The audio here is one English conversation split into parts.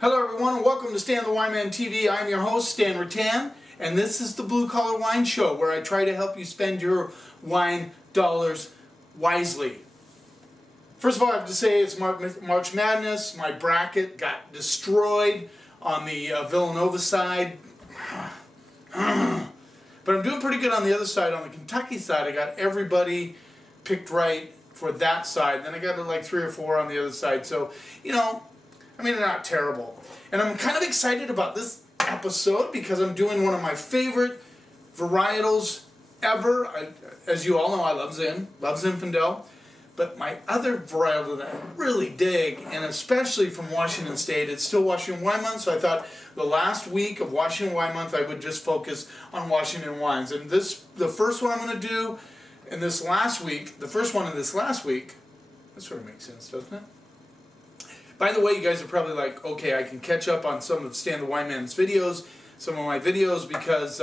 Hello everyone and welcome to Stan the Wine Man TV. I'm your host Stan Rattan and this is the Blue Collar Wine Show where I try to help you spend your wine dollars wisely. First of all, I have to say it's March Madness. My bracket got destroyed on the Villanova side. But I'm doing pretty good on the other side. On the Kentucky side, I got everybody picked right for that side. Then I got like 3 or 4 on the other side. So, you know, I mean, they're not terrible. And I'm kind of excited about this episode because I'm doing one of my favorite varietals ever. As you all know, I love Zinfandel. But my other varietal that I really dig, and especially from Washington State, it's still Washington Wine Month, so I thought the last week of Washington Wine Month I would just focus on Washington wines. And the first one I'm going to do in this last week, that sort of makes sense, doesn't it? By the way, you guys are probably like, okay, I can catch up on some of Stan the Wine Man's videos, some of my videos, because,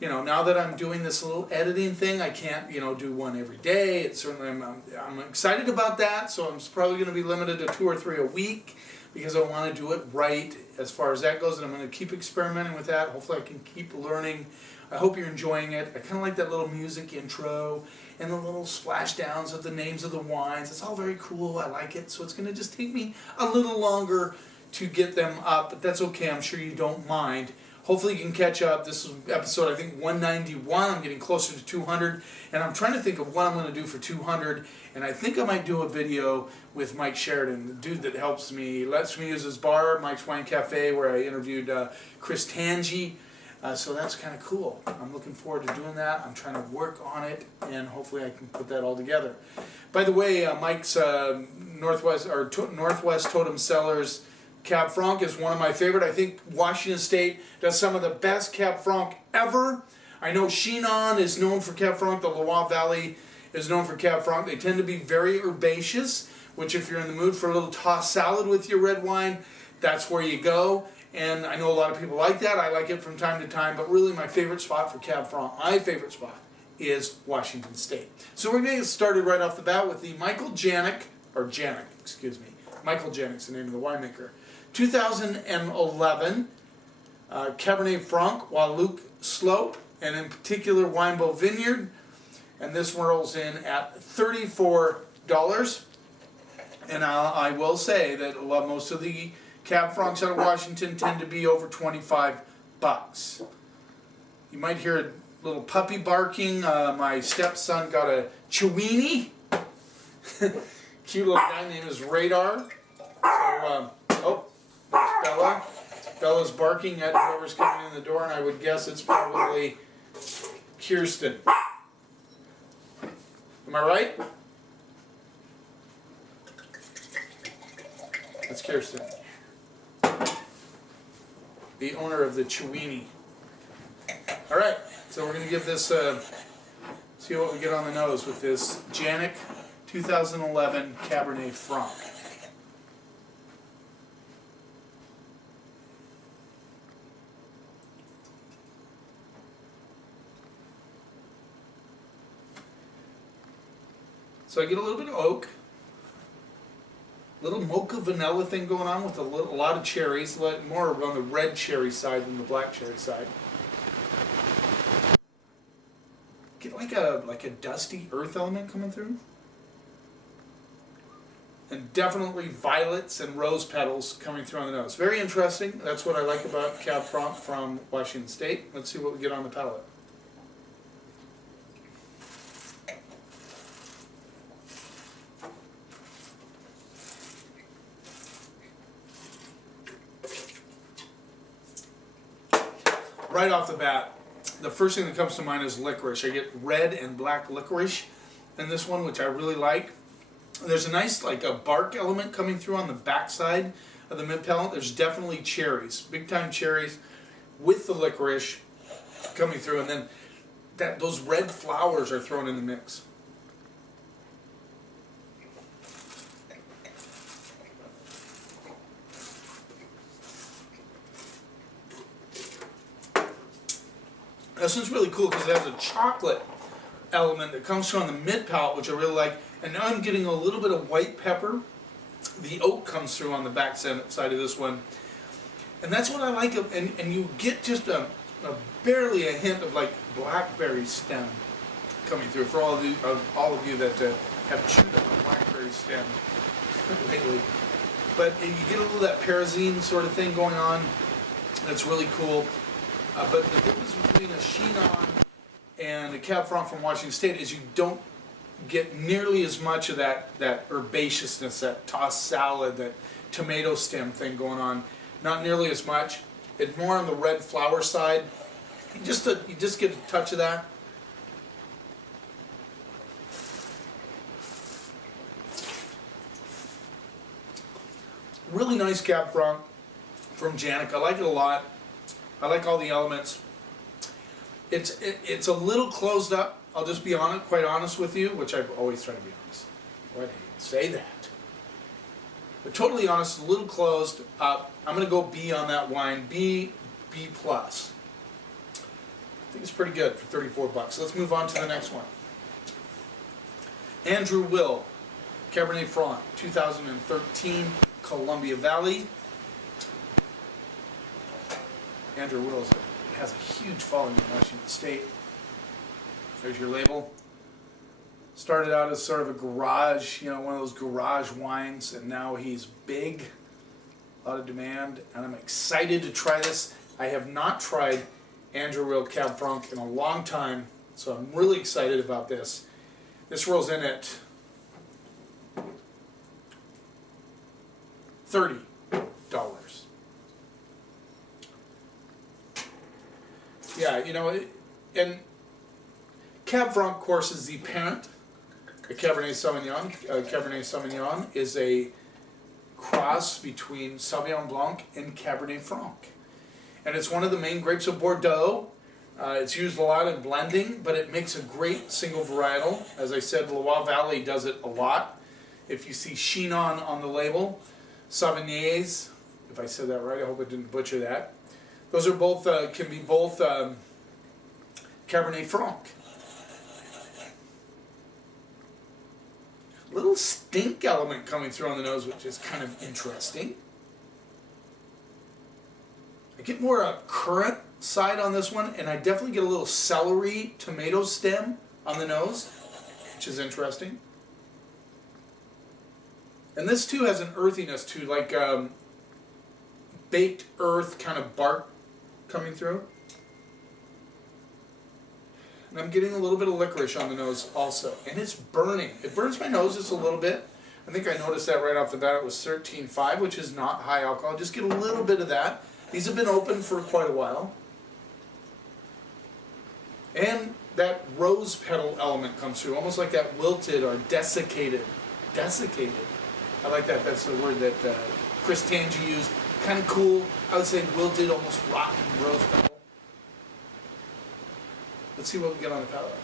you know, now that I'm doing this little editing thing, I can't, you know, do one every day. It's certainly, I'm excited about that, so I'm probably going to be limited to 2 or 3 a week, because I want to do it right as far as that goes, and I'm going to keep experimenting with that. Hopefully I can keep learning. I hope you're enjoying it. I kind of like that little music intro and the little splashdowns of the names of the wines. It's all very cool. I like it. So it's going to just take me a little longer to get them up, but that's okay. I'm sure you don't mind. Hopefully you can catch up. This is episode, I think, 191. I'm getting closer to 200, and I'm trying to think of what I'm going to do for 200, and I think I might do a video with Mike Sheridan, the dude that helps me, lets me use his bar, Mike's Wine Cafe, where I interviewed Chris Tangi. So that's kind of cool. I'm looking forward to doing that. I'm trying to work on it, and hopefully I can put that all together. By the way, Mike's Northwest Totem Cellars Cab Franc is one of my favorite. I think Washington State does some of the best Cab Franc ever. I know Chinon is known for Cab Franc. The Loire Valley is known for Cab Franc. They tend to be very herbaceous, which if you're in the mood for a little tossed salad with your red wine, that's where you go. And I know a lot of people like that. I like it from time to time, but really my favorite spot for Cab Franc, my favorite spot, is Washington State. So we're going to get started right off the bat with the Michael Janik, Michael Janik's the name of the winemaker. 2011 Cabernet Franc, Luke Slope, and in particular Winebow Vineyard. And this rolls in at $34. And I will say that most of the Cab Francs out of Washington tend to be over 25 bucks. You might hear a little puppy barking. My stepson got a Chiweenie. Cute little guy named is Radar. So, oh, there's Bella. Bella's barking at whoever's coming in the door, and I would guess it's probably Kirsten. Am I right? That's Kirsten, the owner of the Chiweenie. Alright, so we're going to give this, see what we get on the nose with this Janik 2011 Cabernet Franc. So I get a little bit of oak. Little mocha vanilla thing going on with a lot of cherries, more on the red cherry side than the black cherry side. Get like a dusty earth element coming through. And definitely violets and rose petals coming through on the nose. Very interesting. That's what I like about Cab Franc from Washington State. Let's see what we get on the palate. Right off the bat, the first thing that comes to mind is licorice. I get red and black licorice in this one, which I really like. There's a nice, like a bark element coming through on the backside of the mid palate. There's definitely cherries, big time cherries with the licorice coming through, and then those red flowers are thrown in the mix. This one's really cool because it has a chocolate element that comes from the mid palate, which I really like. And now I'm getting a little bit of white pepper The oak comes through on the back side of this one. And that's what I like, and you get just barely a hint of like blackberry stem coming through for all of you that have chewed on a blackberry stem lately. But you get a little of that pyrazine sort of thing going on. That's really cool. But the difference between a Chinon and a Cab Franc from Washington State is you don't get nearly as much of that herbaceousness, that tossed salad, that tomato stem thing going on. Not nearly as much. It's more on the red flower side. You just get a touch of that. Really nice Cab Franc from Janik. I like it a lot. I like all the elements. It's a little closed up. I'll just be quite honest with you, which I've always tried to be honest. Why did I say that? But totally honest, a little closed up. I'm going to go B on that wine. B plus. I think it's pretty good for 34 bucks. Let's move on to the next one. Andrew Will, Cabernet Franc, 2013, Columbia Valley. Andrew Will has a huge following in Washington State. There's your label. Started out as sort of a garage, one of those garage wines, and now he's big, a lot of demand, and I'm excited to try this. I have not tried Andrew Will Cab Franc in a long time, so I'm really excited about this. This rolls in at $30. Yeah, and Cab Franc, of course, is the parent. The Cabernet Sauvignon. Cabernet Sauvignon is a cross between Sauvignon Blanc and Cabernet Franc. And it's one of the main grapes of Bordeaux. It's used a lot in blending, but it makes a great single varietal. As I said, Loire Valley does it a lot. If you see Chinon on the label, Sauvignons, if I said that right, I hope I didn't butcher that. Those are both, can be both Cabernet Franc. Little stink element coming through on the nose, which is kind of interesting. I get more a currant side on this one, and I definitely get a little celery tomato stem on the nose, which is interesting. And this too has an earthiness too, like baked earth kind of bark coming through. And I'm getting a little bit of licorice on the nose also. And it's burning. It burns my nose just a little bit. I think I noticed that right off the bat. It was 13.5, which is not high alcohol. Just get a little bit of that. These have been open for quite a while. And that rose petal element comes through, almost like that wilted or desiccated. Desiccated. I like that. That's the word that Chris Tangi used. Kind of cool. I would say wilted, almost rotten rose petal. Let's see what we get on the palate.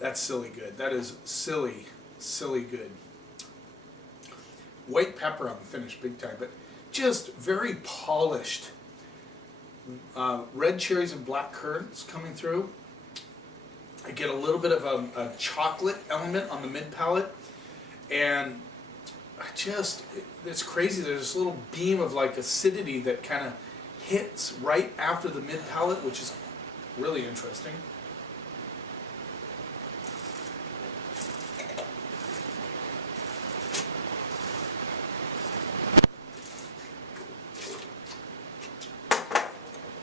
That's silly good. That is silly good. White pepper on the finish, big time, but just very polished. Red cherries and black currants coming through. I get a little bit of a chocolate element on the mid palate, and it's crazy. There's this little beam of like acidity that kind of hits right after the mid palate, which is really interesting.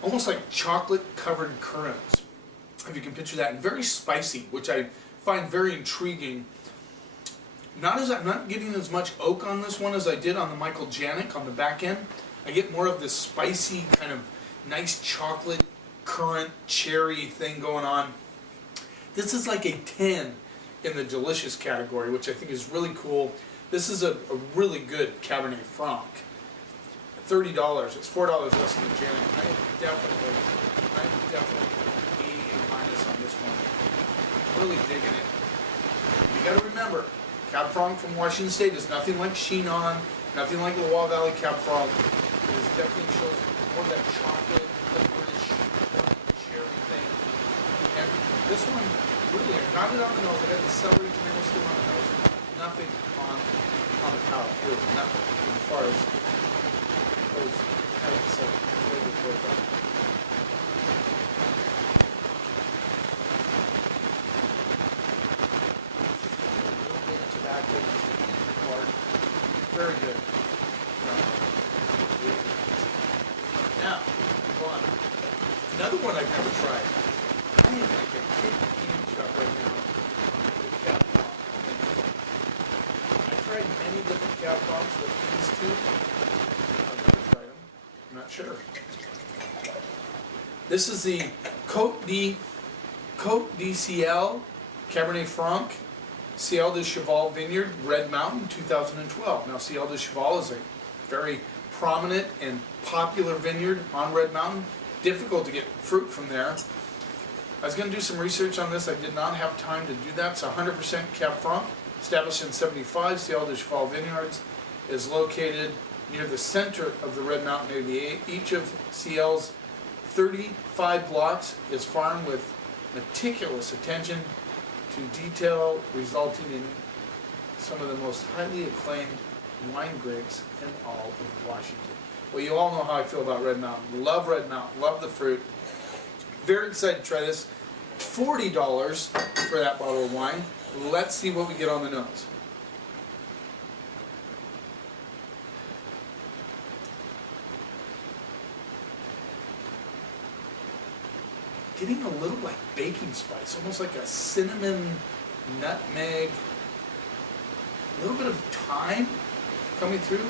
Almost like chocolate-covered currants, if you can picture that, and very spicy, which I find very intriguing. I'm not getting as much oak on this one as I did on the Michael Janik on the back end. I get more of this spicy kind of nice chocolate currant cherry thing going on. This is like a 10 in the delicious category, which I think is really cool. This is a really good Cabernet Franc. $30. It's $4 less than the Janik. I'm definitely A- on this one. Really digging it. You got to remember, Cab Franc from Washington State is nothing like Chinon, nothing like Loire Valley Cab Franc. It is definitely shows more of that chocolate, licorice, cherry thing. And this one, really, I got it on the nose. I got the celery tomato stew on the nose. Nothing on the palate. Really, nothing as far as those types of flavor profiles. Very good. Now, one. Another one I've never tried. I am like a kid candy shop right now with Cab Franc. I've tried many different Cab Francs, but these two, I've never tried them. I'm not sure. This is the Côte d'Ciel Cabernet Franc. Ciel de Cheval Vineyard, Red Mountain, 2012. Now, Ciel de Cheval is a very prominent and popular vineyard on Red Mountain. Difficult to get fruit from there. I was going to do some research on this. I did not have time to do that. It's 100% Cab Franc, established in 75. Ciel de Cheval Vineyards is located near the center of the Red Mountain area. Each of Ciel's 35 blocks is farmed with meticulous attention to detail, resulting in some of the most highly acclaimed wine grapes in all of Washington. Well, you all know how I feel about Red Mountain. Love Red Mountain, love the fruit. Very excited to try this. $40 for that bottle of wine. Let's see what we get on the nose. Getting a little like baking spice, almost like a cinnamon, nutmeg, a little bit of thyme coming through.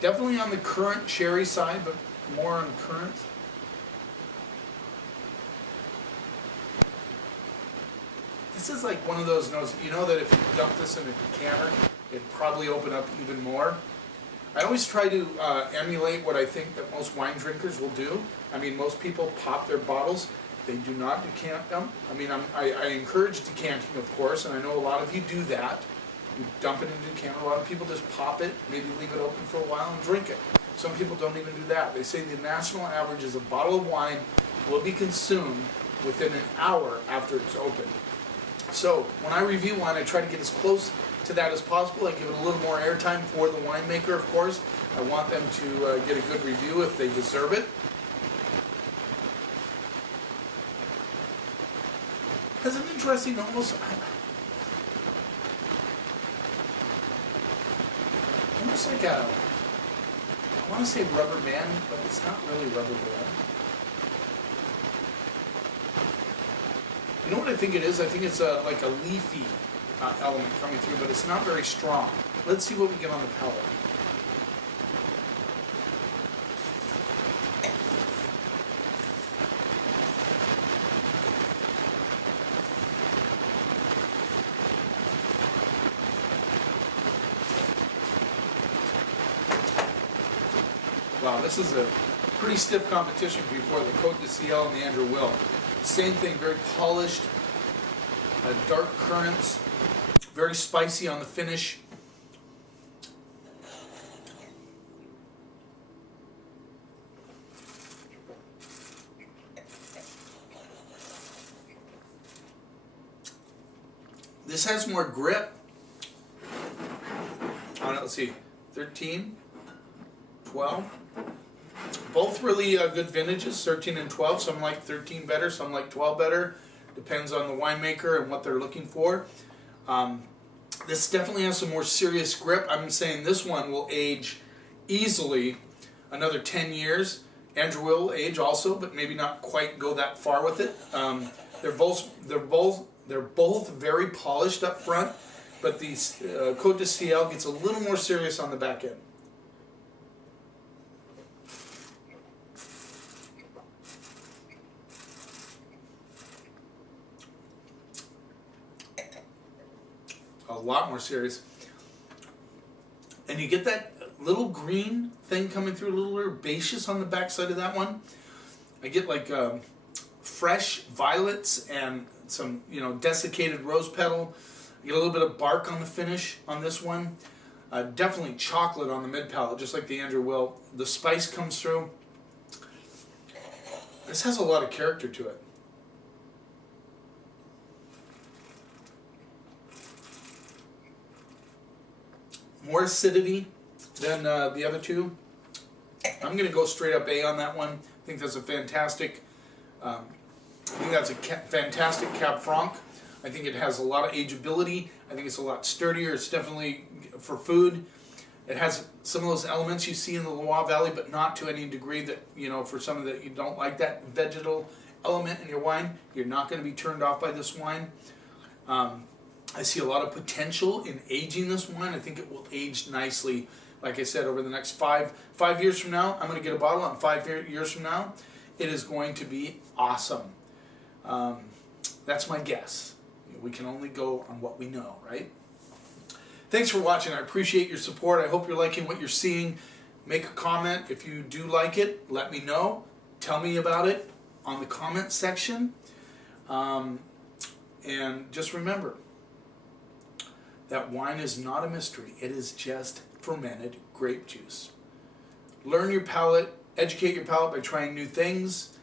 Definitely on the currant cherry side, but more on currant. This is like one of those notes, you know that if you dump this in a decanter, it'd probably open up even more. I always try to emulate what I think that most wine drinkers will do. I mean, most people pop their bottles. They do not decant them. I mean, I encourage decanting, of course, and I know a lot of you do that. You dump it in a decanter. A lot of people just pop it, maybe leave it open for a while and drink it. Some people don't even do that. They say the national average is a bottle of wine will be consumed within an hour after it's opened. So when I review wine, I try to get as close to that as possible. I give it a little more airtime for the winemaker, of course. I want them to get a good review if they deserve it. Has an interesting, almost like a, I want to say rubber band, but it's not really rubber band. You know what I think it is? I think it's like a leafy element coming through, but it's not very strong. Let's see what we get on the palate. Wow, this is a pretty stiff competition before the Côte d'Ciel and the Andrew Will. Same thing, very polished, dark currants, very spicy on the finish. This has more grip. Let's see, 13, 12. Both really good vintages, 13 and 12. Some like 13 better, some like 12 better. Depends on the winemaker and what they're looking for. This definitely has some more serious grip. I'm saying this one will age easily another 10 years. Andrew will age also, but maybe not quite go that far with it. They're both very polished up front, but the Côte d'Ciel gets a little more serious on the back end. A lot more serious. And you get that little green thing coming through, a little herbaceous on the back side of that one. I get like fresh violets and some, you know, desiccated rose petal. You get a little bit of bark on the finish on this one. Definitely chocolate on the mid palate, just like the Andrew Will. The spice comes through. This has a lot of character to it. More acidity than the other two. I'm going to go straight up A on that one. I think that's a fantastic. Fantastic Cab Franc. I think it has a lot of ageability. I think it's a lot sturdier. It's definitely for food. It has some of those elements you see in the Loire Valley, but not to any degree that, you know, for some that you don't like that vegetal element in your wine, you're not going to be turned off by this wine. I see a lot of potential in aging this wine. I think it will age nicely. Like I said, over the next five years from now, I'm going to get a bottle, and 5 years from now, it is going to be awesome. That's my guess. We can only go on what we know, right? Thanks for watching. I appreciate your support. I hope you're liking what you're seeing. Make a comment if you do like it. Let me know. Tell me about it on the comment section. And just remember that wine is not a mystery. It is just fermented grape juice. Learn your palate, educate your palate by trying new things.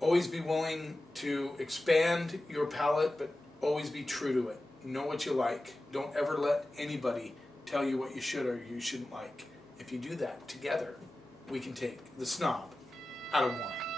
Always be willing to expand your palate, but always be true to it. Know what you like. Don't ever let anybody tell you what you should or you shouldn't like. If you do that, together, we can take the snob out of wine.